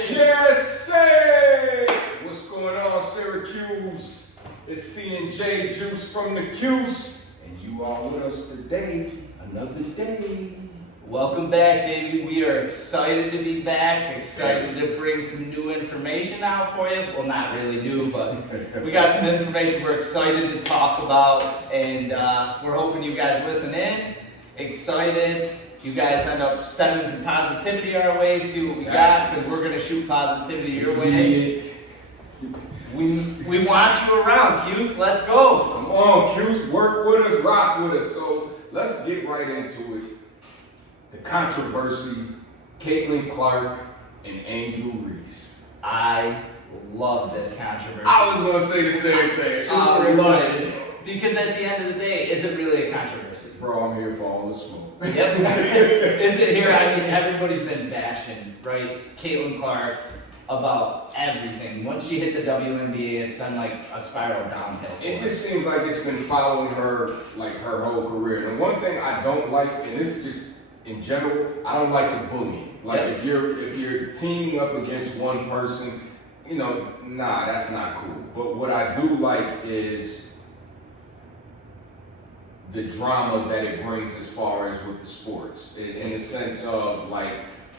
Jesse! What's going on, Syracuse? It's C&J JuseFromTheCuse, and you are with us today, another day. Welcome back, baby. We are excited to be back, excited to bring some new information out for you. Well, not really new, but we got some information we're excited to talk about, and we're hoping you guys listen in. Excited. You guys end up sending some positivity our way, see what we got, because we're going to shoot positivity your way. We want you around, Cuse. Let's go. Come on, Cuse. Work with us, rock with us. So let's get right into it. The controversy, Caitlin Clark and Angel Reese. I love this controversy. I was going to say the same thing. Super excited. Because at the end of the day, is it really a controversy? Bro, I'm here for all the smoke. Yep. Is it here? I mean, everybody's been bashing, right? Caitlin Clark about everything. Once she hit the WNBA, it's been like a spiral downhill. It just seems like it's been following her like her whole career. And one thing I don't like, and this is just in general, I don't like the bullying. Like if you're teaming up against one person, you know, nah, that's not cool. But what I do like is the drama that it brings as far as with the sports, in the sense of like,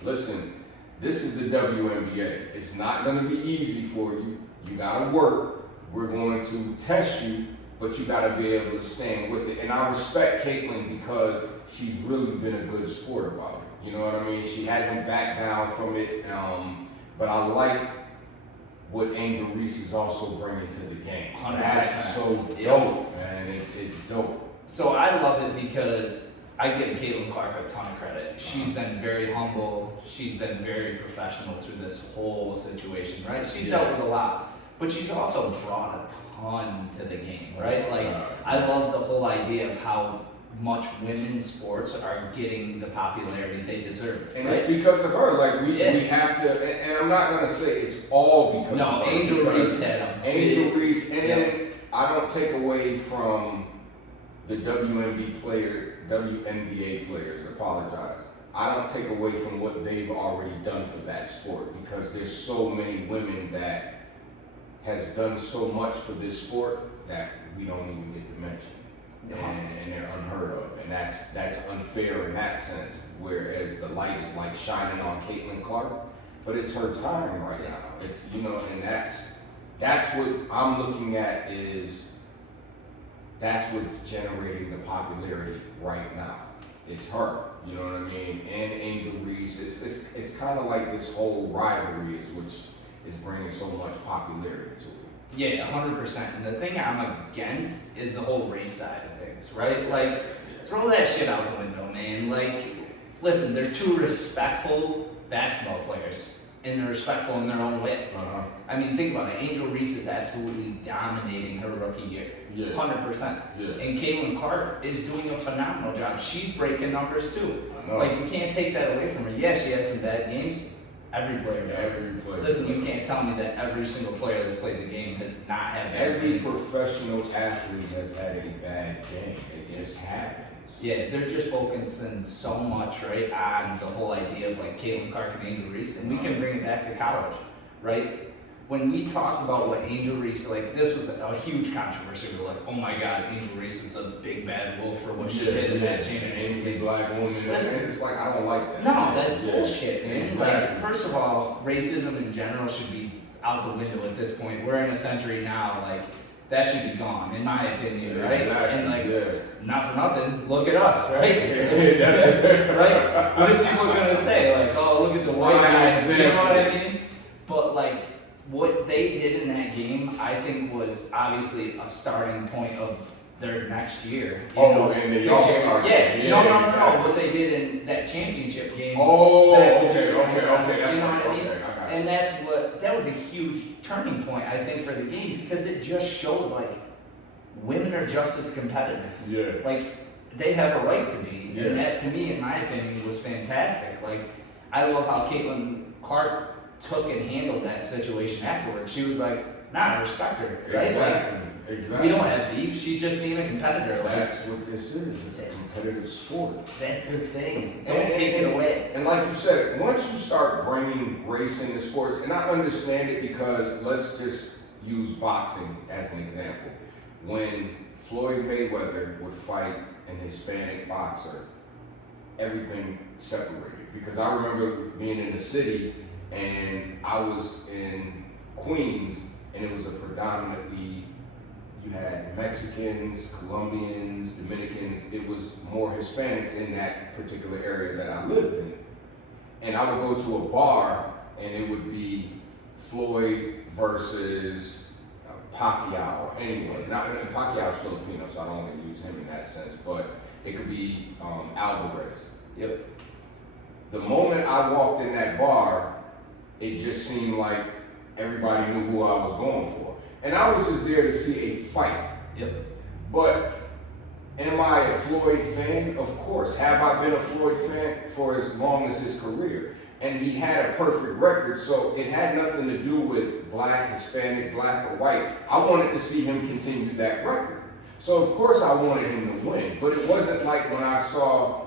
listen, this is the WNBA. It's not going to be easy for you. You got to work. We're going to test you, but you got to be able to stand with it. And I respect Caitlin because she's really been a good sport about it. You know what I mean? She hasn't backed down from it. But I like what Angel Reese is also bringing to the game. 100%. That's so dope, man. It's dope. So I love it because I give Caitlin Clark a ton of credit. She's been very humble. She's been very professional through this whole situation, right? She's dealt with a lot, but she's also brought a ton to the game, right? Like, I love the whole idea of how much women's sports are getting the popularity they deserve. And right? it's because of her. Like, we have to, and I'm not going to say it's all because of her. Angel Reese had them. Angel Reese, and then I don't take away from the WNBA players, apologize. I don't take away from what they've already done for that sport, because there's so many women that has done so much for this sport that we don't even get to mention. And they're unheard of. And that's unfair in that sense, whereas the light is like shining on Caitlin Clark, but it's her time right now. It's, you know, and that's what I'm looking at, is that's what's generating the popularity right now. It's her, you know what I mean? And Angel Reese. It's kind of like this whole rivalry which is bringing so much popularity to it. Yeah, 100%. And the thing I'm against is the whole race side of things, right? Like, throw that shit out the window, man. Like, listen, they're two respectful basketball players, and they're respectful in their own way. I mean, think about it. Angel Reese is absolutely dominating her rookie year. 100%. And Caitlin Clark is doing a phenomenal job. She's breaking numbers too. Like, you can't take that away from her. Yeah, she has some bad games. Every player does. Listen, you can't tell me that every single player that's played the game has not had bad Every professional athlete has had a bad game. It just happens. Yeah, they're just focusing so much, right, on the whole idea of like Caitlin Clark and Angel Reese, and we can bring it back to college, right? When we talk about what Angel Reese, like, this was a huge controversy. We're like, oh my God, Angel Reese is the big bad wolf for what she did in that championship. Angry black woman. Listen, it's like, I don't like that. No, that's bullshit, man. Exactly. Like, first of all, racism in general should be out the window at this point. We're in a century now, like, that should be gone, in my opinion, right? Exactly. And like, not for nothing, look at us, right? That's right? What are people gonna say? Like, oh, look at the white guys, you know what I mean? But like, what they did in that game, I think, was obviously a starting point of their next year. And they all started. No. What they did in that championship game. Okay, that's you know what I mean? Okay, And that was a huge turning point, I think, for the game, because it just showed like women are just as competitive. Like, they have a right to be, and that, to me, in my opinion, was fantastic. Like, I love how Caitlin Clark took and handled that situation afterwards. She was like, nah, I respect her, right? Exactly. Exactly. We don't have beef. She's just being a competitor. Like, That's what this is. It's a competitive sport. that's the thing. Don't take it away. And like you said, once you start bringing race into sports, and I understand it because let's just use boxing as an example. When Floyd Mayweather would fight an Hispanic boxer, everything separated. Because I remember being in the city and I was in Queens and it was a predominantly, you had Mexicans, Colombians, Dominicans. It was more Hispanics in that particular area that I lived in. And I would go to a bar and it would be Floyd versus Pacquiao or anyone. Not Pacquiao's Filipino, so I don't want to use him in that sense, but it could be Alvarez. Yep. The moment I walked in that bar, it just seemed like everybody knew who I was going for. And I was just there to see a fight. Yep. But am I a Floyd fan? Of course. Have I been a Floyd fan for as long as his career? And he had a perfect record, so it had nothing to do with black, Hispanic, black, or white. I wanted to see him continue that record. So of course I wanted him to win, but it wasn't like when I saw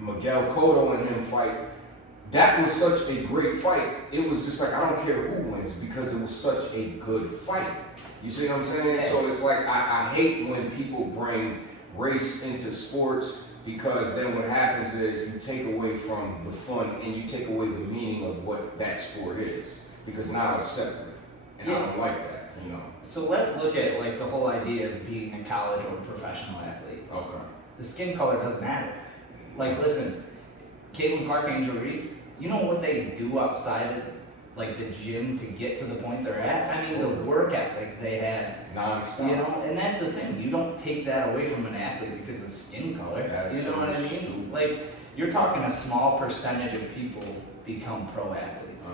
Miguel Cotto and him fight. That was such a great fight. It was just like, I don't care who wins because it was such a good fight. You see what I'm saying? So it's like, I hate when people bring race into sports because then what happens is you take away from the fun and you take away the meaning of what that sport is. Because now it's separate. And I don't like that, you know. So let's look at like the whole idea of being a college or professional athlete. Okay. The skin color doesn't matter. Like, listen, Caitlin Clark, Angel Reese, you know what they do outside of like the gym to get to the point they're at? I mean, the work ethic they have. Non-stop. You know, and that's the thing. You don't take that away from an athlete because of skin color. That's you know what I mean? stupid. Like, you're talking a small percentage of people become pro athletes.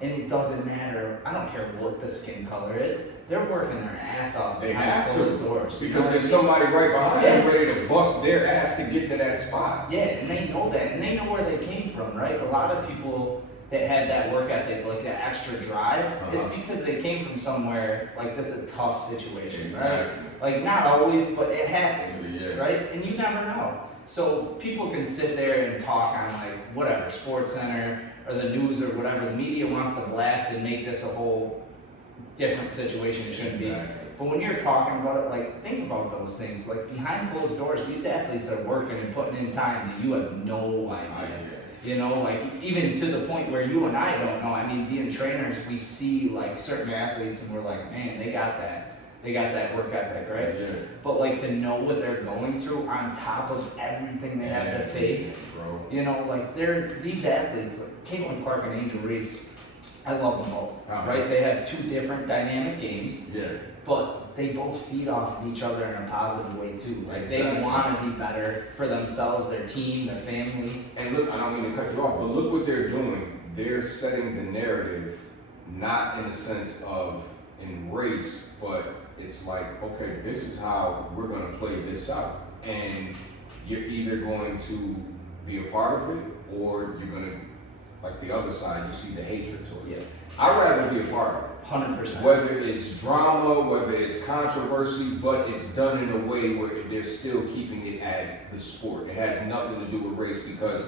And it doesn't matter. I don't care what the skin color is. They're working their ass off They behind have closed to, doors. You know because what I there's mean? somebody right behind Yeah. them ready to bust their ass to get to that spot. Yeah, and they know that, and they know where they came from, right? A lot of people that have that work ethic, like that extra drive, it's because they came from somewhere like that's a tough situation, right? Like not always, but it happens, Yeah. right? And you never know. So people can sit there and talk on like whatever, Sports Center or the news or whatever. The media wants to blast and make this a whole different situation. It shouldn't be. But when you're talking about it, like think about those things. Like behind closed doors, these athletes are working and putting in time that you have no idea. You know, like even to the point where you and I don't know. I mean, being trainers, we see like certain athletes and we're like, man, they got that. They got that work ethic, right? Yeah. But like to know what they're going through on top of everything they have to face, bro. you know, like these athletes, like Caitlin Clark and Angel Reese, I love them both, right? They have two different dynamic games, but they both feed off of each other in a positive way too. Like they want to be better for themselves, their team, their family. And look, I don't mean to cut you off, but look what they're doing. They're setting the narrative, not in the sense of in race, but it's like, okay, this is how we're going to play this out. And you're either going to be a part of it or you're going to, like the other side, you see the hatred towards it. I'd rather be a part of it. 100%. Whether it's drama, whether it's controversy, but it's done in a way where they're still keeping it as the sport. It has nothing to do with race because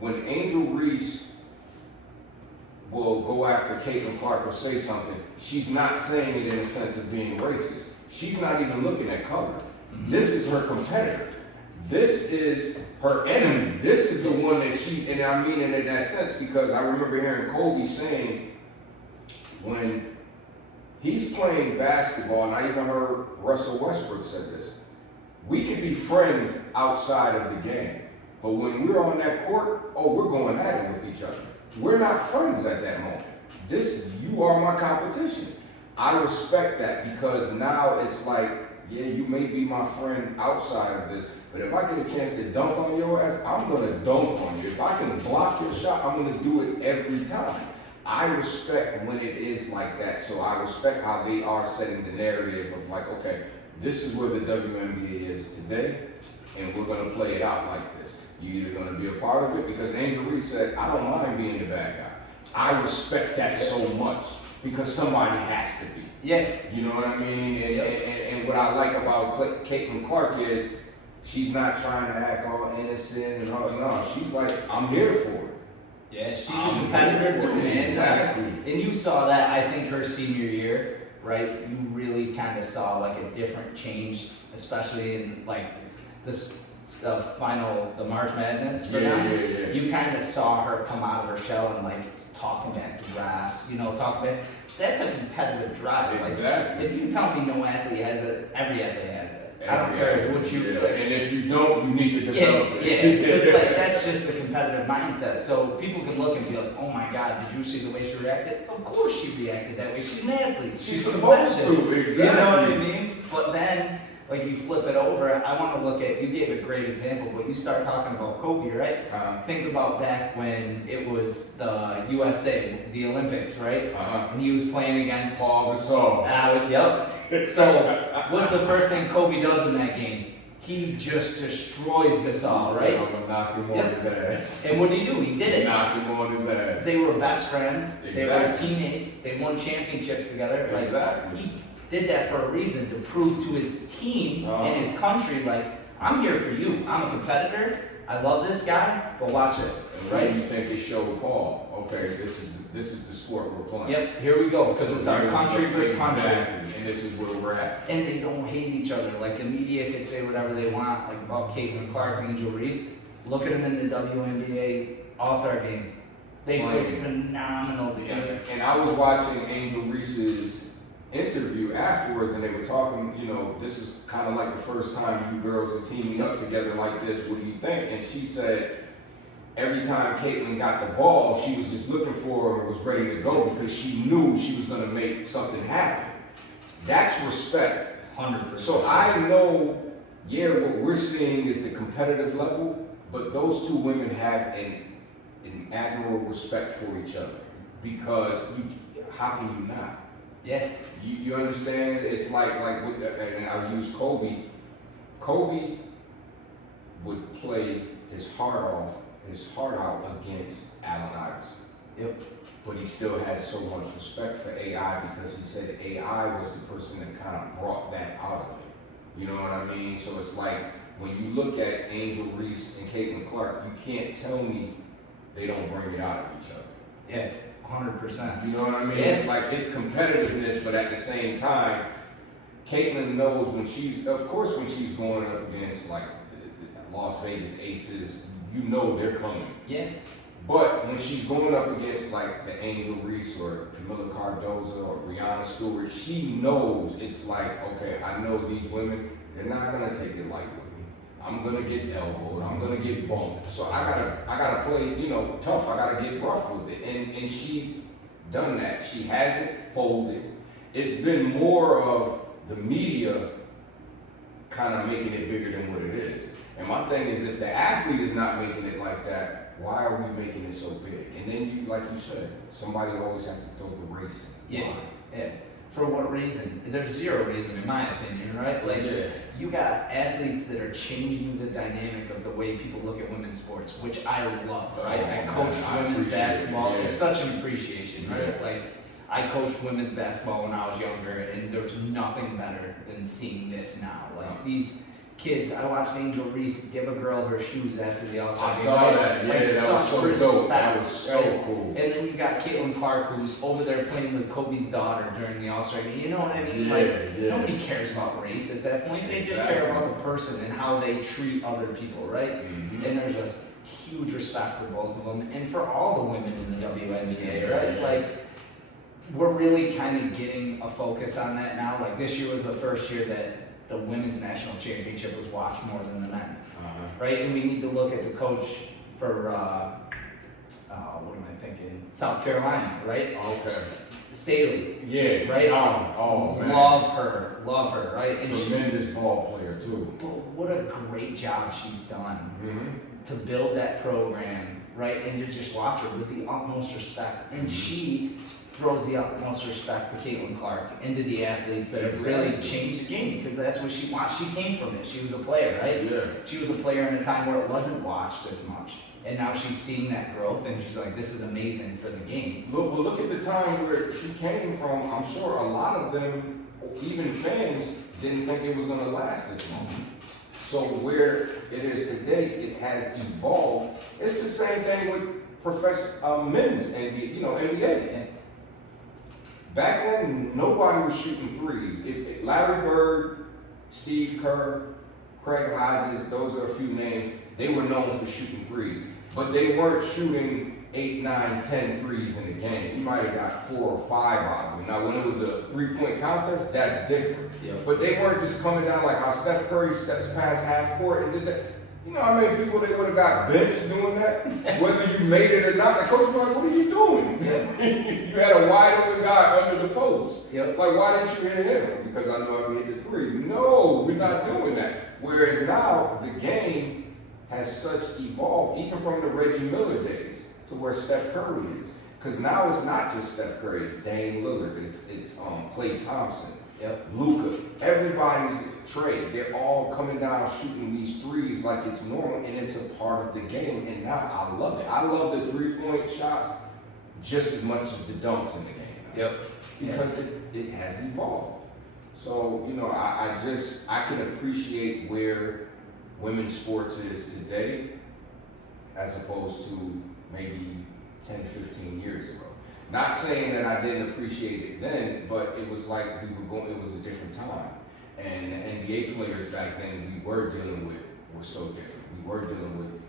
when Angel Reese will go after Caitlin Clark or say something, she's not saying it in a sense of being racist. She's not even looking at color. This is her competitor. This is her enemy. This is the one that she's, and I mean it in that sense because I remember hearing Kobe saying when he's playing basketball, and I even heard Russell Westbrook said this, we can be friends outside of the game, but when we're on that court, oh, we're going at it with each other. We're not friends at that moment. You are my competition. I respect that because now it's like, yeah, you may be my friend outside of this, but if I get a chance to dunk on your ass, I'm gonna dunk on you. If I can block your shot, I'm gonna do it every time. I respect when it is like that, so I respect how they are setting the narrative of like, okay, this is where the WNBA is today, and we're gonna play it out like this. You're either gonna be a part of it, because Angel Reese said, I don't mind being the bad guy. I respect that so much. because somebody has to be. Yeah. You know what I mean? And what I like about Caitlin Clark is she's not trying to act all innocent and all. No, she's like, I'm here for it. Yeah, she's a competitor too, man. Exactly. And you saw that, I think, her senior year, right? You really kind of saw like a different change, especially in like this the March Madness for them. Yeah. You kind of saw her come out of her shell and like talking back to refs, talking back. That's a competitive drive. Exactly. Like, if you tell me no athlete has it, every athlete has it. I don't care what you do. And if you don't, you need to develop it. Yeah, because like that's just the competitive mindset. So people can look and be like, "Oh my God, did you see the way she reacted?" Of course she reacted that way. She's an athlete. She's supposed to. Exactly. You know what I mean? But then, like you flip it over. I want to look at. You gave a great example, but you start talking about Kobe, right? Think about back when it was the USA, the Olympics, right? And he was playing against Paul Gasol. Yep. So, what's the first thing Kobe does in that game? He just destroys Gasol, right? I'm gonna knock him on his ass. And what did he do? He did it. Knocked him on his ass. They were best friends. Exactly. They were teammates. They won championships together. Like, Exactly. He did that for a reason, to prove to his team and his country, like, I'm here for you. I'm a competitor. I love this guy, but watch this. And right? You think it showed Paul? Okay, this is the sport we're playing. Yep, here we go, because it's our country versus country. Exactly, and this is where we're at. And they don't hate each other. Like, the media could say whatever they want, like about Caitlin Clark and Angel Reese. Look at them in the WNBA All-Star game. They played phenomenal together. And I was watching Angel Reese's interview afterwards, and they were talking, this is kind of like the first time you girls are teaming up together like this. What do you think? And she said every time Caitlin got the ball, she was just looking for her and was ready to go because she knew she was going to make something happen. That's respect. 100%. So I know, what we're seeing is the competitive level, but those two women have an admirable respect for each other because how can you not? Yeah. You understand? It's like and I use Kobe. Kobe would play his heart out against Allen Iverson. Yep. But he still had so much respect for AI because he said AI was the person that kind of brought that out of him. You know what I mean? So it's like when you look at Angel Reese and Caitlin Clark, you can't tell me they don't bring it out of each other. Yeah. 100%. You know what I mean? Yeah. It's like it's competitiveness, but at the same time, Caitlin knows when she's going up against like the Las Vegas Aces, they're coming. Yeah. But when she's going up against like the Angel Reese or Camila Cardozo or Brianna Stewart, she knows it's like, okay, I know these women, they're not gonna take it light with me. I'm gonna get elbowed. I'm gonna get bumped. So I gotta play, tough. I gotta get rough with it. And she's done that. She hasn't folded. It's been more of the media kind of making it bigger than what it is. And my thing is, if the athlete is not making it like that, why are we making it so big? And then like you said, somebody always has to throw the race in. Yeah. Yeah. For what reason? There's zero reason, in my opinion, right? Like, you got athletes that are changing the dynamic of the way people look at women's sports, which I love, right? I coached women's basketball. It's such an appreciation, right? Yeah. Like, I coached women's basketball when I was younger, and there was nothing better than seeing this now. Like, these kids, I watched Angel Reese give a girl her shoes after the All-Star I game. saw that. Yeah, like, that was so respect, dope. That was so cool. And then you got Caitlin Clark, who's over there playing with Kobe's daughter during the All-Star game. You know what I mean? Nobody cares about race at that point. They just care about the person and how they treat other people, right? Mm-hmm. And there's a huge respect for both of them and for all the women in the WNBA, right? Like, we're really kind of getting a focus on that now. Like, this year was the first year that the women's national championship was watched more than the men's, right? And we need to look at the coach for, what am I thinking? South Carolina, right? Okay. Staley. Yeah. Right? Oh man. Love her, right? And tremendous ball player too. But what a great job she's done Mm-hmm. to build that program, right? And to just watch her with the utmost respect. And she throws the utmost respect to Caitlin Clark and to the athletes that have really changed the game, because that's what she wants. She came from it. She was a player, right? Yeah. She was a player in a time where it wasn't watched as much. And now she's seeing that growth, and she's like, this is amazing for the game. Look at the time where she came from. I'm sure a lot of them, even fans, didn't think it was going to last this long. So where it is today, it has evolved. It's the same thing with professional men's NBA, NBA. Back then, nobody was shooting threes. If Larry Bird, Steve Kerr, Craig Hodges, those are a few names. They were known for shooting threes, but they weren't shooting 8, 9, 10 threes in the game. You might have got 4 or 5 out of them. Now, when it was a 3-point contest, that's different. Yeah. But they weren't just coming down like how Steph Curry steps past half court and did that. You know how many people they would have got benched doing that? Whether you made it or not, the coach was like, what are you doing? You had a wide open guy under the post. Yep. Like, why didn't you hit him? Because I know I can hit the three. No, we're not doing that. Whereas now, the game has such evolved, even from the Reggie Miller days to where Steph Curry is. Because now it's not just Steph Curry, it's Dame Lillard, it's Klay Thompson, Luka. Everybody's trade. They're all coming down shooting these threes like it's normal, and it's a part of the game. And now I love it. I love the 3-point shots just as much as the dunks in the game. Because it has evolved. So, I can appreciate where women's sports is today as opposed to maybe 10, 15 years ago. Not saying that I didn't appreciate it then, but it was like it was a different time. And the NBA players back then we were dealing with were so different. We were dealing with,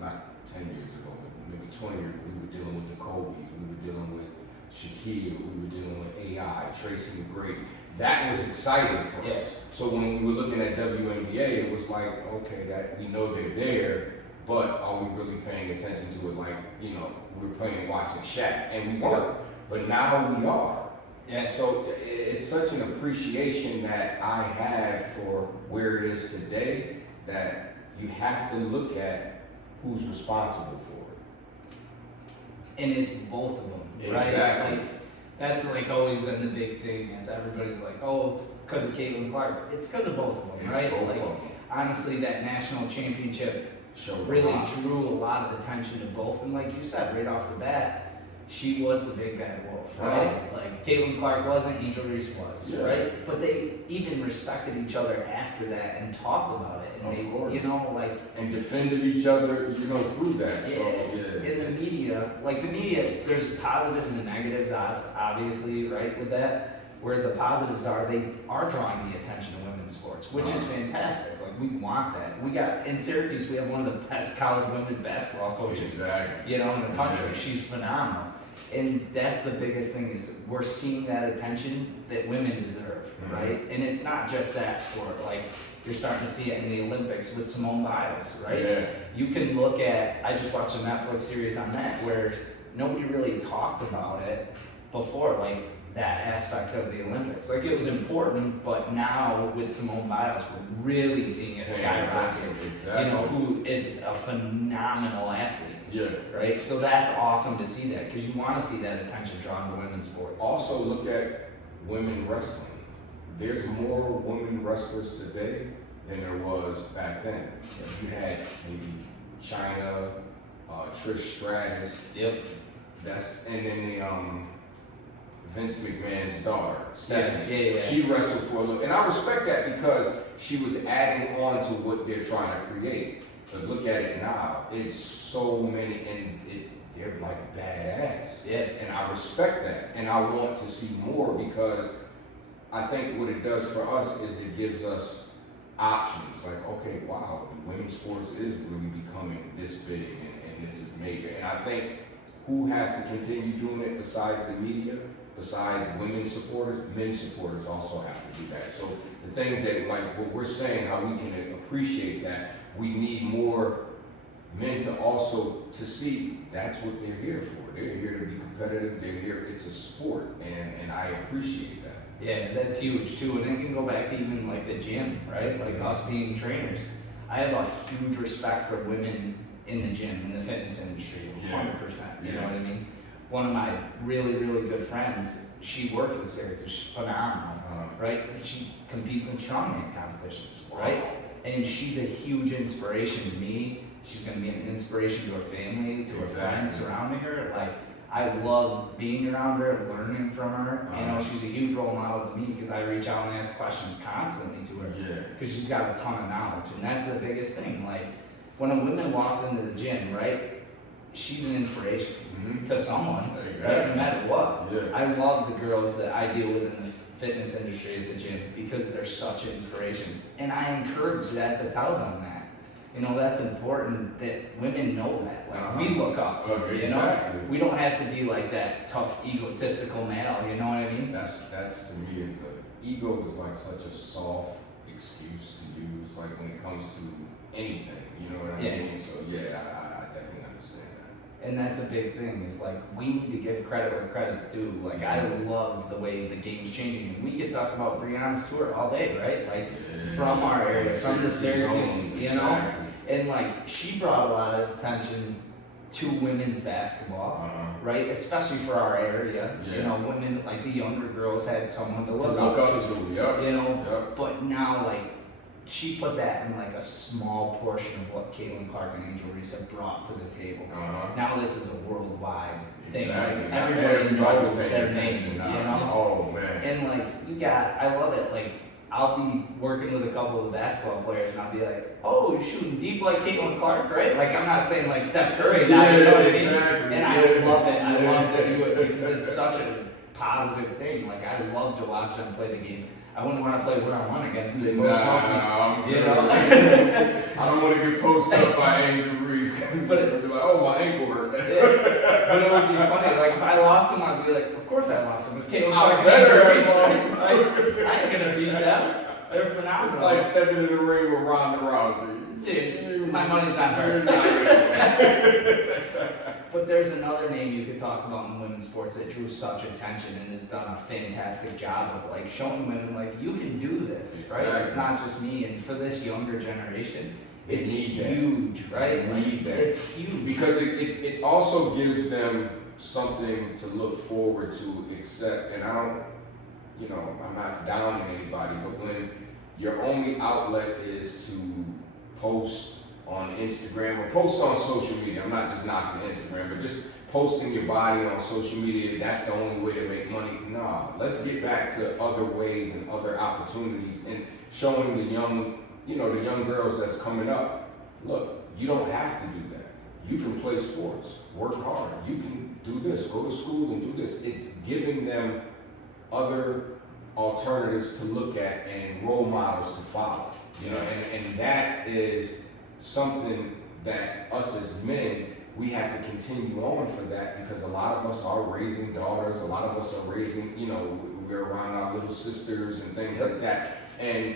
not 10 years ago, but maybe 20 years ago, we were dealing with the Kobe's, we were dealing with Shaquille, we were dealing with AI, Tracy McGrady. That was exciting for us. So when we were looking at WNBA, it was like, okay, that we know they're there, but are we really paying attention to it? Like, we're playing watching Shaq, and we weren't, but now we are. So it's such an appreciation that I have for where it is today that you have to look at who's responsible for it. And it's both of them, right? Exactly. That's always been the big thing is everybody's like, oh, it's because of Caitlin Clark. It's because of both of them, right? Both of them. Honestly, that national championship really drew a lot of attention to both. And like you said, right off the bat, she was the big bad wolf, right? Like Caitlin Clark wasn't, Angel Reese was, right? But they even respected each other after that and talked about it. And and defended each other, through that. In the media, there's positives and negatives, obviously, right, with that. Where the positives are, they are drawing the attention of women's sports, which is fantastic. Like, we want that. We got, in Syracuse, we have one of the best college women's basketball coaches, in the country. She's phenomenal. And that's the biggest thing is we're seeing that attention that women deserve, right? And it's not just that sport. Like, you're starting to see it in the Olympics with Simone Biles, right? You can look at, I just watched a Netflix series on that where nobody really talked about it before, like that aspect of the Olympics. Like, it was important, but now with Simone Biles, we're really seeing it skyrocket. Who is a phenomenal athlete. Right? So that's awesome to see that because you want to see that attention drawn to women's sports. Also, look at women wrestling. There's more women wrestlers today than there was back then. You had maybe China, Trish Stratus. And then Vince McMahon's daughter, Stephanie. She wrestled for a little, and I respect that because she was adding on to what they're trying to create. But look at it now; it's so many, and they're like badass. And I respect that, and I want to see more because I think what it does for us is it gives us options. Like, okay, wow, women's sports is really becoming this big, and this is major. And I think who has to continue doing it besides the media? Besides women's supporters, men's supporters also have to do that. So the things that, like what we're saying, how we can appreciate that, we need more men to also to see that's what they're here for. They're here to be competitive. They're here. It's a sport, and I appreciate that. Yeah, that's huge too. And it can go back to even like the gym, right? Like us being trainers. I have a huge respect for women in the gym, in the fitness industry, 100%. You know what I mean? One of my really, really good friends, she worked with Syracuse, she's phenomenal, right? She competes in strongman competitions, right? And she's a huge inspiration to me she's gonna be an inspiration to her family, to her Exactly. friends surrounding her. Like, I love being around her, learning from her. You know, she's a huge role model to me because I reach out and ask questions constantly to her. Yeah. Because she's got a ton of knowledge, and that's the biggest thing. Like, when a woman walks into the gym, right, she's an inspiration to someone, right, no matter what. Yeah. I love the girls that I deal with in the fitness industry at the gym because they're such inspirations, and I encourage that to tell them that. You know, that's important that women know that. Like, we look up to her, you know? We don't have to be like that tough, egotistical male, you know what I mean? That's to me is ego is like such a soft excuse to use, like when it comes to anything. You know what I mean? So yeah, I definitely understand that. And that's a big thing. Is like we need to give credit where credit's due. Like I love the way the game's changing, and we could talk about Breonna Stewart all day, right? Like from our area, from the Syracuse, you know. And like she brought a lot of attention to women's basketball, right? Especially for our area. You know, women like the younger girls had someone to look up to. Yep. You know, but now like she put that in like a small portion of what Caitlin Clark and Angel Reese have brought to the table. Now this is a worldwide thing. Like everybody knows their name, you know? Oh man. And like I love it. Like I'll be working with a couple of the basketball players and I'll be like, oh, you're shooting deep like Caitlin Clark, right? Like I'm not saying like Steph Curry, now, you know what I mean? And I love it. I love to do it because it's such a positive thing. Like I love to watch them play the game. I wouldn't want to play one-on-one against them. They both smoke me, you know? I don't want to get posted up by Angel Reese because it'd be like, oh, my ankle hurt. But it would be funny. Like if I lost him, I'd be like, of course I lost him. It's Caitlin Clark and Angel Reese. I ain't gonna beat them. They're phenomenal. It's like stepping in the ring with Ronda Rousey. Dude, my money's not hurt. But there's another name you could talk about in women's sports that drew such attention and has done a fantastic job of like showing women like you can do this, right? Exactly. It's not just me. And for this younger generation, They it's need that. huge, right? They need that. It's huge. Because it also gives them something to look forward to, except, and I don't, you know, I'm not downing anybody, but when your only outlet is to post on Instagram or post on social media, I'm not just knocking Instagram, but just posting your body on social media, that's the only way to make money. Nah, let's get back to other ways and other opportunities and showing the young, you know, the young girls that's coming up, look, you don't have to do that. You can play sports, work hard, you can do this, go to school and do this. It's giving them other alternatives to look at and role models to follow, you know, and that is something that us as men, we have to continue on for that because a lot of us are raising daughters, a lot of us are raising, you know, we're around our little sisters and things like that. And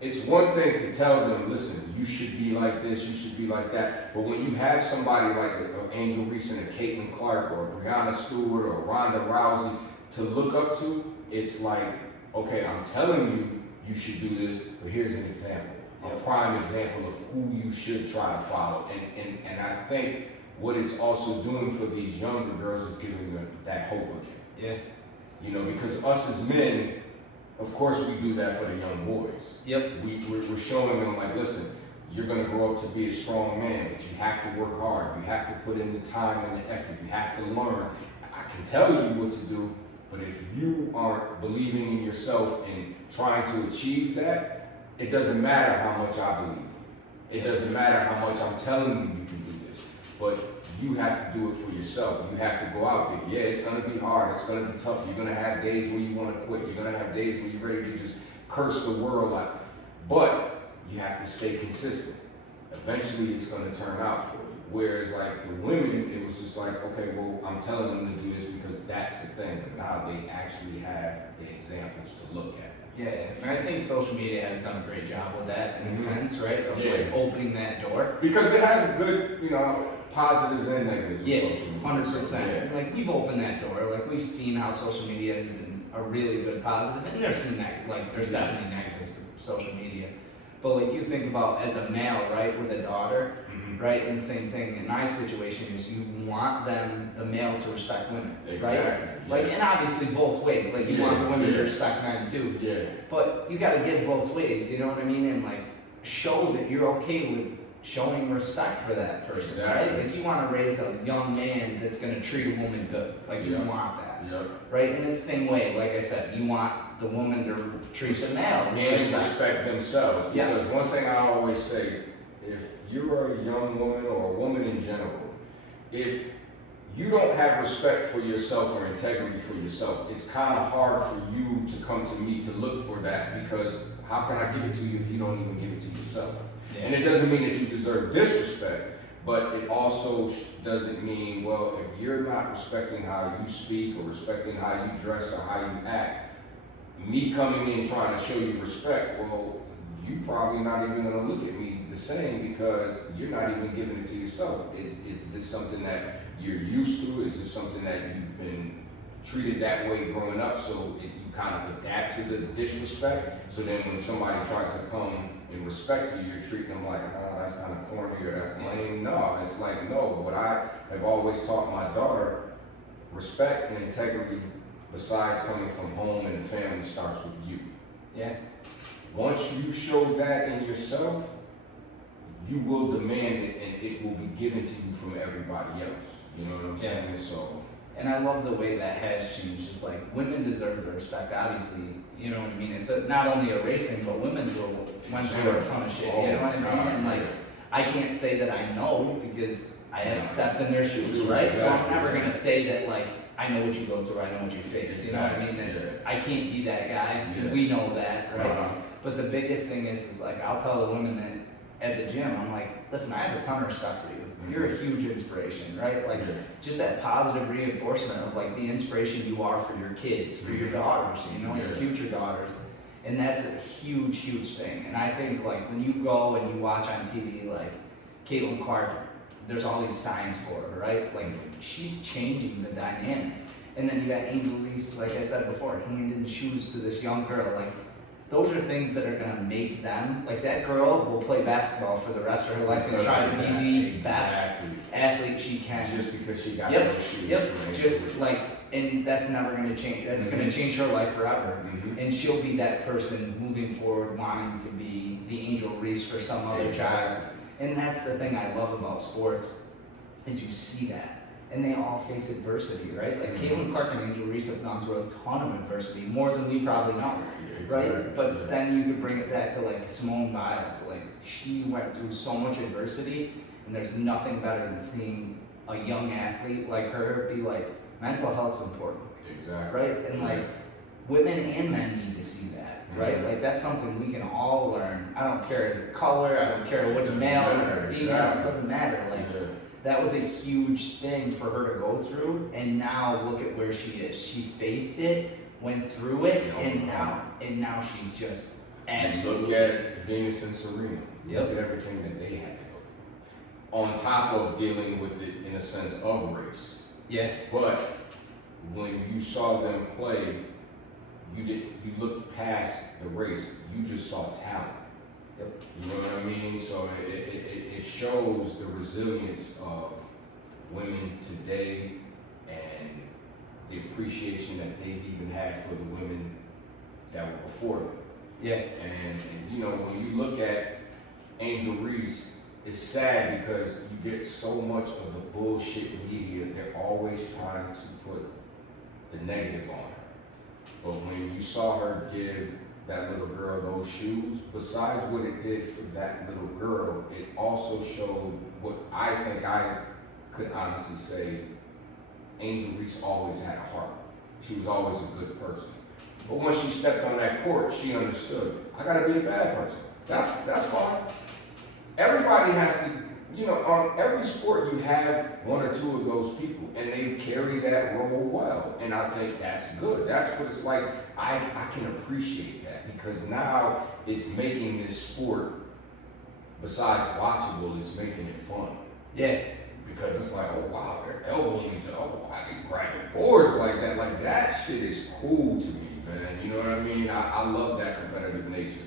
it's one thing to tell them, listen, you should be like this, you should be like that. But when you have somebody like an Angel Reese and a Caitlin Clark or a Breonna Stewart or a Ronda Rousey to look up to, it's like, okay, I'm telling you, you should do this, but here's an example. A prime example of who you should try to follow. And I think what it's also doing for these younger girls is giving them that hope again. Yeah. You know, because us as men, of course we do that for the young boys. Yep. We're showing them like, listen, you're gonna grow up to be a strong man, but you have to work hard. You have to put in the time and the effort. You have to learn. I can tell you what to do, but if you aren't believing in yourself and trying to achieve that, it doesn't matter how much I believe. It doesn't matter how much I'm telling you you can do this, but you have to do it for yourself. You have to go out there. Yeah, it's gonna be hard. It's gonna be tough. You're gonna have days where you wanna quit. You're gonna have days where you're ready to just curse the world out. But you have to stay consistent. Eventually it's gonna turn out for you. Whereas like the women, it was just like, okay, well, I'm telling them to do this because that's the thing. But now they actually have the examples to look at. Yeah, and I think social media has done a great job with that in a sense, right? Of like opening that door. Because it has good, you know, positives and negatives with social media. 100%. Like we've opened that door. Like we've seen how social media has been a really good positive, and there's some there's definitely negatives to social media. But like you think about as a male, right, with a daughter, right, and the same thing in my situation is you want them, the male, to respect women, right? Like, and obviously both ways. Like you want the women to respect men too. Yeah. But you got to give both ways. You know what I mean? And like show that you're okay with showing respect for that person, Exactly. right? Like you want to raise a young man that's going to treat a woman good. Like you want that, right? And it's the same way. Like I said, you want the woman to treat the male with And respect. respect themselves. Because Yes. one thing I always say, if you're a young woman or a woman in general, if you don't have respect for yourself or integrity for yourself, it's kind of hard for you to come to me to look for that, because how can I give it to you if you don't even give it to yourself? Yeah. And it doesn't mean that you deserve disrespect, but it also doesn't mean, well, if you're not respecting how you speak or respecting how you dress or how you act, me coming in trying to show you respect, well, you probably not even gonna look at me the same because you're not even giving it to yourself. Is this something that you're used to? Is this something that you've been treated that way growing up, so you kind of adapt to the disrespect? So then when somebody tries to come and respect you, you're treating them like, oh, that's kind of corny or that's lame. No, it's like, no, what I have always taught my daughter, respect and integrity, besides coming from home and the family, starts with you. Yeah. Once you show that in yourself, you will demand it and it will be given to you from everybody else. You know what I'm saying? So. And I love the way that has changed. It's like women deserve the respect, obviously. You know what I mean? It's not only a race thing, but women went through a ton of shit. You know what I mean? And like, I can't say that I know because I haven't stepped in their shoes, right? So I'm never gonna say that like I know what you go through, I know what you face. You know what I mean? That I can't be that guy. We know that, right? But the biggest thing is like I'll tell the women that at the gym, I'm like, listen, I have a ton of respect for you. You're a huge inspiration, right? Like just that positive reinforcement of like the inspiration you are for your kids, for your daughters, you know, your future daughters. And that's a huge, huge thing. And I think like when you go and you watch on TV, like Caitlin Clark, there's all these signs for her, right? Like she's changing the dynamic. And then you got Angel Reese, like I said before, handing shoes to this young girl. Like those are things that are gonna make them, like that girl will play basketball for the rest of her life and try to be the best athlete she can. Just because she got those shoes. Just like, and that's never gonna change. That's gonna change her life forever. And she'll be that person moving forward, wanting to be the Angel Reese for some other child. And that's the thing I love about sports, is you see that. And they all face adversity, right? Like Caitlin Clark and Angel Reese have gone through a ton of adversity, more than we probably know, right? But then you could bring it back to like Simone Biles. Like she went through so much adversity, and there's nothing better than seeing a young athlete like her be like, mental health's important, right? And like women and men need to see that, right? Like that's something we can all learn. I don't care the color, I don't care what male or female, it doesn't matter. Like that was a huge thing for her to go through, and now look at where she is. She faced it, went through it, and now she's just absolutely. Look at Venus and Serena. Look at everything that they had to go through. On top of dealing with it in a sense of race. Yeah. But when you saw them play, you looked past the race. You just saw talent. You know what I mean? So it shows the resilience of women today and the appreciation that they've even had for the women that were before them. Yeah. And you know, when you look at Angel Reese, it's sad because you get so much of the bullshit media. They're always trying to put the negative on her. But when you saw her give that little girl those shoes, besides what it did for that little girl, it also showed what I think I could honestly say, Angel Reese always had a heart. She was always a good person. But once she stepped on that court, she understood, I gotta be the bad person. That's fine. Everybody has to, you know, on every sport you have one or two of those people, and they carry that role well. And I think that's good. That's what it's like. I can appreciate that, because now it's making this sport, besides watchable, it's making it fun. Yeah. Because it's like, oh wow, they're elbowing each other. Oh, I can grab boards like that. Like that shit is cool to me, man. You know what I mean? I love that competitive nature.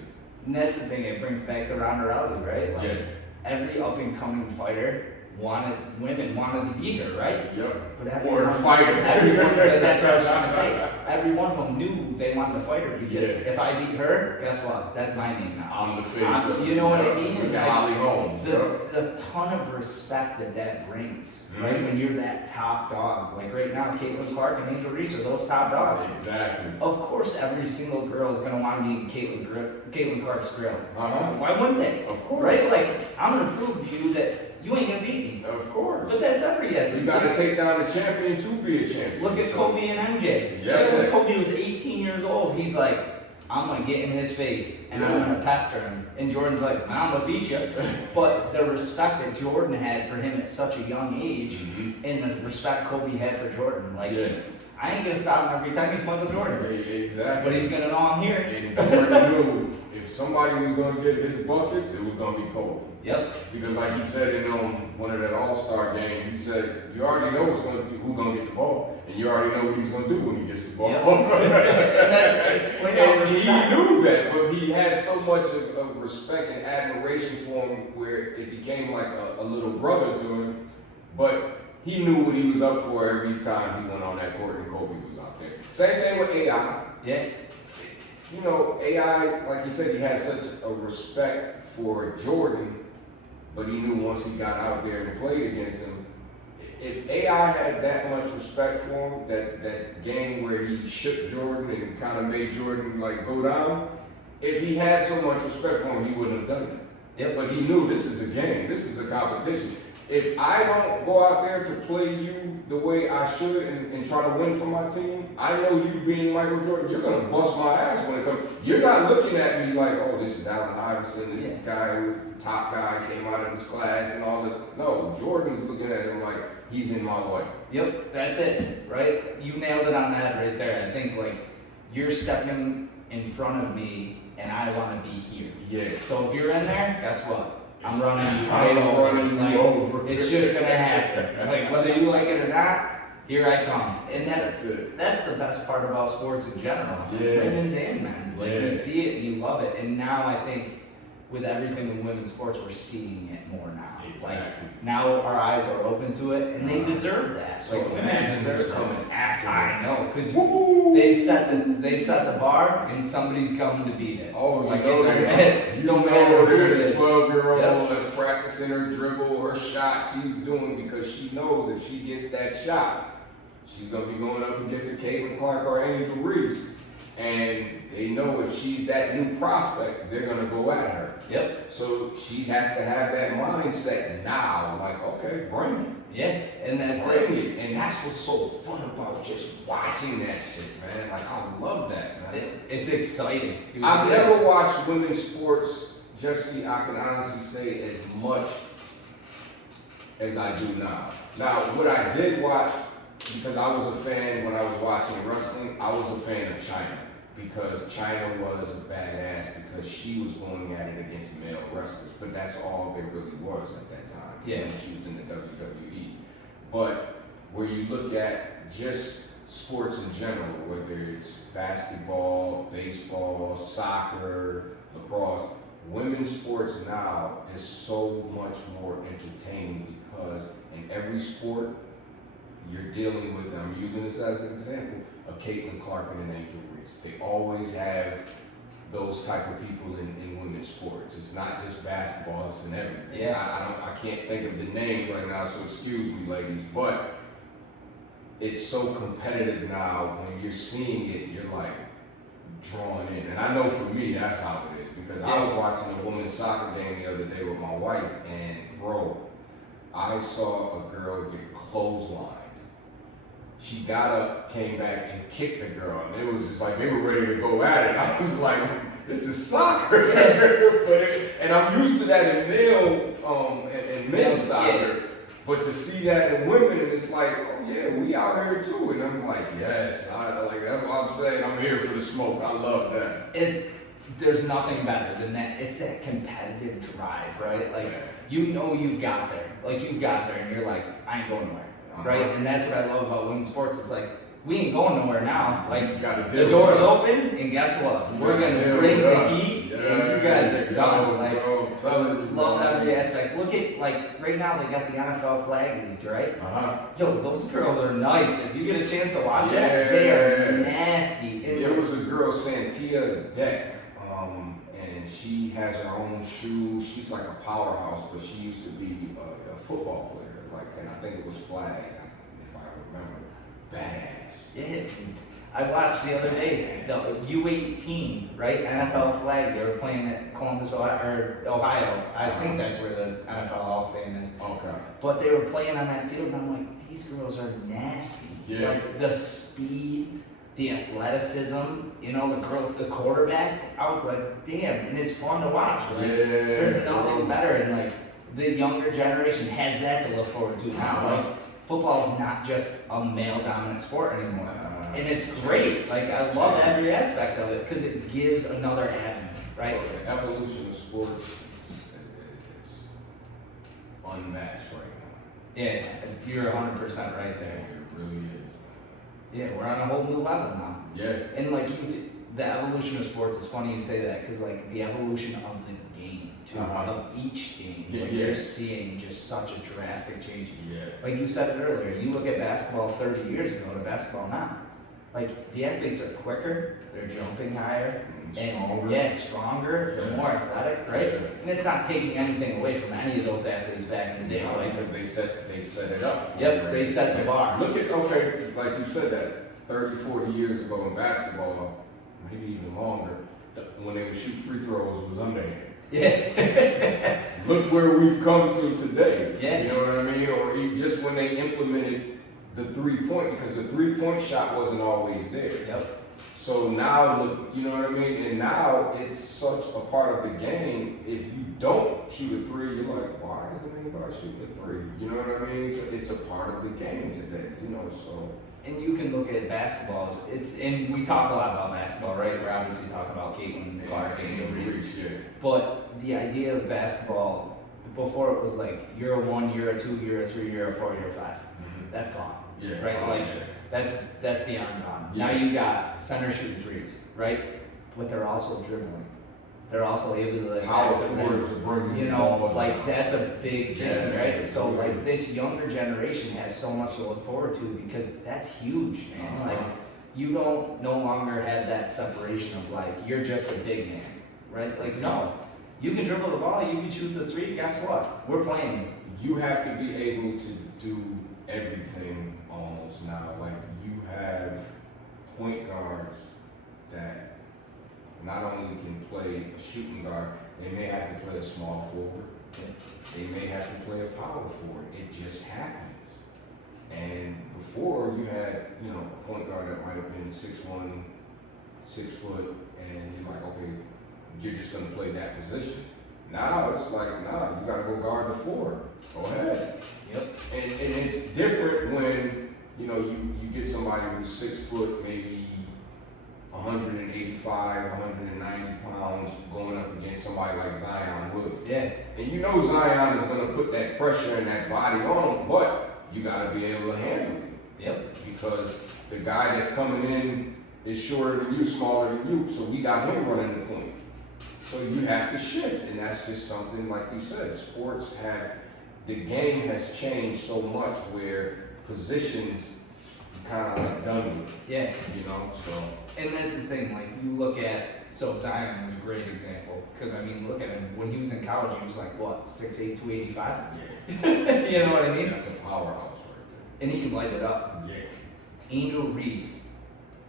And that's the thing, it brings back to Ronda Rousey, right? Like every up and coming fighter women wanted to beat her, right? Yep. But Or fighter. everyone, but that's what I was trying to say. every one of them knew they wanted to fight her because if I beat her, guess what? That's my name now. I'm the face of you know what I mean? Look at Like, Holly Holmes, the ton of respect that brings, right? When you're that top dog. Like right now, Caitlin Clark and Angel Reese are those top dogs. Exactly. Of course, every single girl is going to want to be in Caitlin Clark's grill. Uh-huh. Why wouldn't they? Of course. Right? Like, I'm going to prove to you that you ain't going to beat me. Of course. But that's every athlete. You got to take down the champion to be a champion. Look at Kobe and MJ. Yeah. Like, when Kobe was 18 years old, he's like, I'm going to get in his face and I'm going to pester him. And Jordan's like, I'm going to beat you. But the respect that Jordan had for him at such a young age and the respect Kobe had for Jordan, like, I ain't going to stop him every time he's Michael Jordan. Exactly. But he's going to know I'm here. And Jordan knew if somebody was going to get his buckets, it was going to be Kobe. Yep. Because like he said in one of that All-Star game, he said, you already know who's going to get the ball, and you already know what he's going to do when he gets the ball. Yep. And he knew that, but he had so much of respect and admiration for him where it became like a little brother to him, but he knew what he was up for every time he went on that court and Kobe was out there. Same thing with AI. Yeah. You know, AI, like you said, he had such a respect for Jordan, but he knew once he got out there and played against him, if AI had that much respect for him, that game where he shook Jordan and kind of made Jordan like go down, if he had so much respect for him, he wouldn't have done it. Yep. But he knew this is a game, this is a competition. If I don't go out there to play you the way I should and try to win for my team, I know you being Michael Jordan, you're gonna bust my ass when it comes. You're not looking at me like, oh, this is Allen Iverson, this guy who's top guy, came out of his class and all this. No, Jordan's looking at him like he's in my way. Yep, that's it, right? You nailed it on the head right there. I think like you're stepping in front of me and I want to be here. Yeah. So if you're in there, guess what? I'm running you I'm right over. running you over. It's just gonna happen. Like whether you like it or not, here I come. And that's the best part about sports in general. Yeah. Women's and men's. Like you see it and you love it. And now I think with everything in women's sports, we're seeing it more now. Exactly. Like now our eyes are open to it, and they deserve that. So Like, imagine deserve who's that. coming after. I know, because Woo! they've set the bar, and somebody's coming to beat it. Oh, like you know, in their head, you don't know matter who it there's is. a 12-year-old Yep. that's practicing her dribble, her shot she's doing because she knows if she gets that shot, she's gonna be going up against a Caitlin Clark or Angel Reese. And they know if she's that new prospect, they're gonna go at her. Yep. So she has to have that mindset now, like, okay, bring it. Yeah, and that's Bring it. it. And that's what's so fun about just watching that shit, man. Like, I love that, man. It's exciting. Dude, I've it is. never watched women's sports, Jesse, I can honestly say as much as I do now. Now, what I did watch, because I was a fan when I was watching wrestling, I was a fan of China. Because China was a badass because she was going at it against male wrestlers. But that's all there really was at that time. Yeah. When she was in the WWE. But where you look at just sports in general, whether it's basketball, baseball, soccer, lacrosse, women's sports now is so much more entertaining because in every sport you're dealing with, I'm using this as an example, a Caitlin Clark and an Angel Reese. They always have those type of people in women's sports. It's not just basketball, it's in everything. Yeah. I can't think of the names right now, so excuse me, ladies, but it's so competitive now. When you're seeing it, you're like drawn in. And I know for me, that's how it is. Because I was watching a women's soccer game the other day with my wife, and bro, I saw a girl get clotheslined. She got up, came back, and kicked the girl. And it was just like, they were ready to go at it. I was like, this is soccer. And I'm used to that in men's soccer. But to see that in women, and it's like, oh yeah, we out here too. And I'm like, yes, that's what I'm saying. I'm here for the smoke. I love that. There's nothing better than that. It's that competitive drive, right? Like, you know you've got there. Like, you've got there, and you're like, I ain't going nowhere. Right? And that's what I love about women's sports. It's like, we ain't going nowhere now. Like, the door's open, and guess what? We're going to bring the heat, and you guys are done. Like, love every aspect. Look at, like, right now they got the NFL flag league, right? Yo, those girls are nice. If you get a chance to watch that, they are nasty. girl Santia Deck, and she has her own shoes. She's like a powerhouse, but she used to be a football player, like, and I think it was flag, if I remember. Badass. Yeah, I watched the other day the U18, right? NFL flag. They were playing at Columbus, Ohio. I think that's where the NFL Hall of Fame is. Okay. But they were playing on that field, and I'm like, these girls are nasty. Yeah. Like the speed, the athleticism, you know, the quarterback. I was like, damn, and it's fun to watch. Like, there's nothing better, and like the younger generation has that to look forward to now. Like football is not just a male-dominant sport anymore, and it's great. Like I love every aspect of it because it gives another avenue, right? The evolution of sports, it's unmatched right now. Yeah, you're 100% right there. It really is. Yeah, we're on a whole new level now. Yeah. And like the evolution of sports, it's funny you say that because like the evolution of the game too, of each game, like you're seeing just such a drastic change. Yeah. Like you said it earlier, you look at basketball 30 years ago to basketball now. Like the athletes are quicker, they're jumping higher, and stronger, they're more athletic, right? And it's not taking anything away from any of those athletes back in the day. Like because they set it up. Yep, they set the bar. Look at, okay, like you said that 30, 40 years ago in basketball, maybe even longer, when they would shoot free throws, it was underhand. Yeah. Look where we've come to today. Yeah. You know what I mean? Or just when they implemented the 3-point, because the 3-point shot wasn't always there. Yep. So now, look, you know what I mean? And now it's such a part of the game. If you don't shoot a 3, you're like, why isn't anybody shooting a 3? You know what I mean? So it's a part of the game today, you know, so. And you can look at basketball. And we talk a lot about basketball, right? We're obviously talking about Caitlin Clark and Angel Reese. Yeah. But the idea of basketball, before it was like, you're a 1, you're a 2, you're a 3, you're a 4, you're a 5. That's gone. Yeah. Right? Like, that's beyond gone. Yeah. Now you got center shooting 3s, right? But they're also dribbling. They're also able to like, Power forward to bring you know, like that's a big thing, right? So yeah. like this younger generation has so much to look forward to because that's huge, man. Like you don't no longer have that separation of like you're just a big man, right? Like no, you can dribble the ball, you can shoot the 3. Guess what? We're playing. You have to be able to do everything almost now. Like you have point guards that not only can play a shooting guard, they may have to play a small forward. They may have to play a power forward. It just happens. And before you had, you know, a point guard that might have been 6'1", 6 foot, and you're like, okay, you're just gonna play that position. Now it's like, nah, you gotta go guard the 4. Go ahead. Yep. And it's different when, you know, you get somebody who's 6 foot, maybe 185, 190 pounds going up against somebody like Zion would. Yeah. And you know Zion is going to put that pressure and that body on him, but you got to be able to handle it. Yep. Because the guy that's coming in is shorter than you, smaller than you, so we got him running the point. So you have to shift, and that's just something, like you said, the game has changed so much where positions kind of like done with. Yeah. You know, so. And that's the thing, like you look at, so Zion is a great example, because I mean, look at him, when he was in college, he was like, what, 6'8", 285? Yeah. You know what I mean? That's a powerhouse right And he can light it up. there. Angel Reese,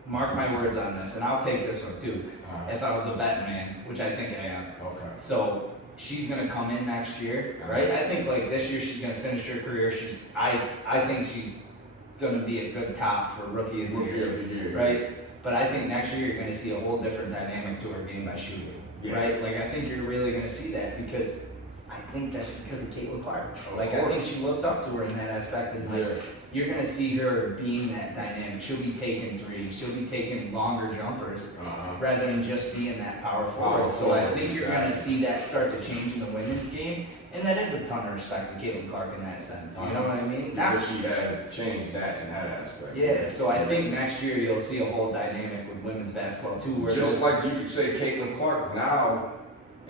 mark my words on this, and I'll take this one too, Yeah. if I was a betting man, which I think I am. Okay. So she's gonna come in next year, right? I think like this year she's gonna finish her career. I think she's gonna be a good top for rookie of the year, right? But I think next year you're gonna see a whole different dynamic to her game by shooting, right? Like I think you're really gonna see that because I think that's because of Caitlin Clark. Like I think she looks up to her in that aspect, and like you're gonna see her being that dynamic. She'll be taking 3s, she'll be taking longer jumpers rather than just being that power forward. So I think you're gonna see that start to change in the women's game, and that is a ton of respect to Caitlin Clark in that sense. You know what I mean? Because she has changed that in that aspect. Yeah, so I think next year you'll see a whole dynamic with women's basketball too. Where just like you could say Caitlin Clark now,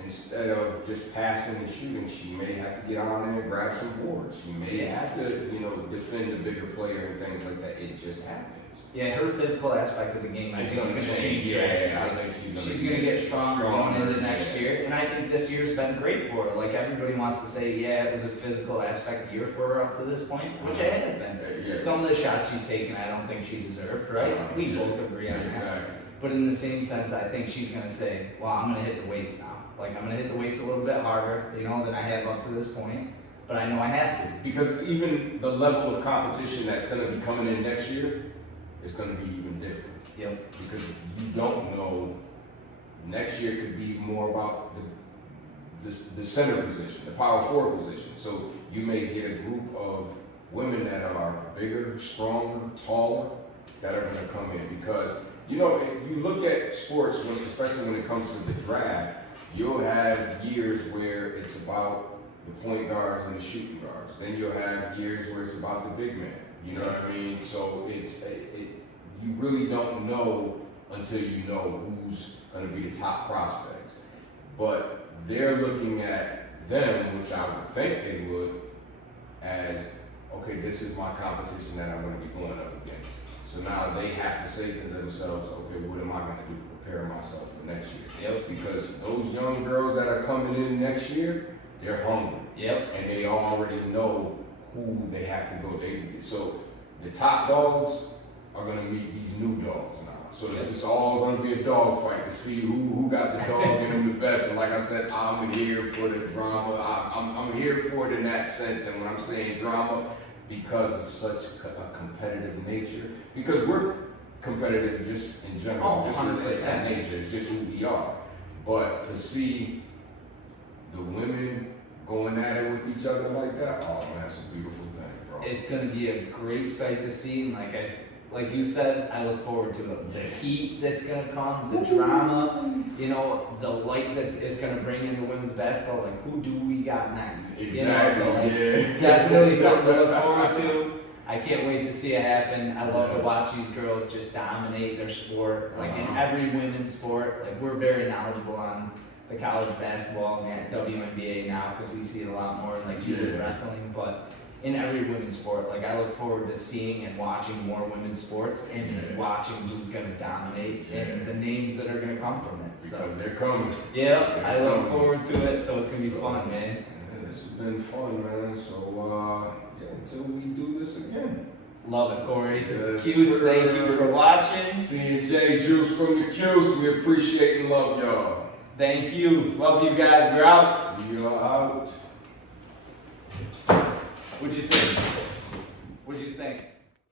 instead of just passing and shooting, she may have to get on there and grab some boards. She may have to, you know, defend a bigger player and things like that. It just happens. Yeah, her physical aspect of the game, I think, is going to change Yeah, drastically. I think She's going to get stronger going into next year, and I think this year's been great for her. Like, everybody wants to say, yeah, it was a physical aspect year for her up to this point, which it has been. Yeah. Some of the shots she's taken, I don't think she deserved, right? We both agree on that. Exactly. But in the same sense, I think she's going to say, well, I'm going to hit the weights now. Like, I'm going to hit the weights a little bit harder, you know, than I have up to this point. But I know I have to. Because even the level of competition that's going to be coming in next year is going to be even different. Yep. Because you don't know, next year could be more about the center position, the power forward position. So you may get a group of women that are bigger, stronger, taller, that are going to come in. Because, you know, if you look at sports, especially when it comes to the draft, you'll have years where it's about the point guards and the shooting guards. Then you'll have years where it's about the big man. You know what I mean? So you really don't know until you know who's going to be the top prospects. But they're looking at them, which I would think they would, as, okay, this is my competition that I'm going to be going up against. So now they have to say to themselves, okay, what am I going to do to prepare myself for next year? Yep. Because those young girls that are coming in next year, they're hungry. Yep. And they already know who they have to go. So the top dogs are going to meet these new dogs now. So it's just all going to be a dog fight to see who got the dog in them the best. And like I said, I'm here for the drama. I'm here for it in that sense. And when I'm saying drama, because it's such a competitive nature. Because we're competitive just in general. Oh, just 100%. that nature. It's just who we are. But to see the women going at it with each other like that, oh man, that's a beautiful thing, bro. It's going to be a great sight to see, and like you said, I look forward to it. The heat that's going to come, the drama, you know, the light it's going to bring into women's basketball. Like, who do we got next? Exactly. You know, so Yeah. definitely something to look forward to. I can't wait to see it happen. I love to watch these girls just dominate their sport, like in every women's sport. Like, we're very knowledgeable on the college basketball and WNBA now because we see it a lot more like you with wrestling, but in every women's sport, like, I look forward to seeing and watching more women's sports and watching who's going to dominate and the names that are going to come from it. So Because they're coming. yeah, I look forward to it. So it's going to be fun, man. Yeah, this has been fun, man. So until we do this again. Love it, Corey. Yes, Cuse, sir. thank you for watching. C&J Juice from the Cuse. We appreciate and love y'all. Thank you. Love you guys. We're out. We are out. What'd you think? What'd you think?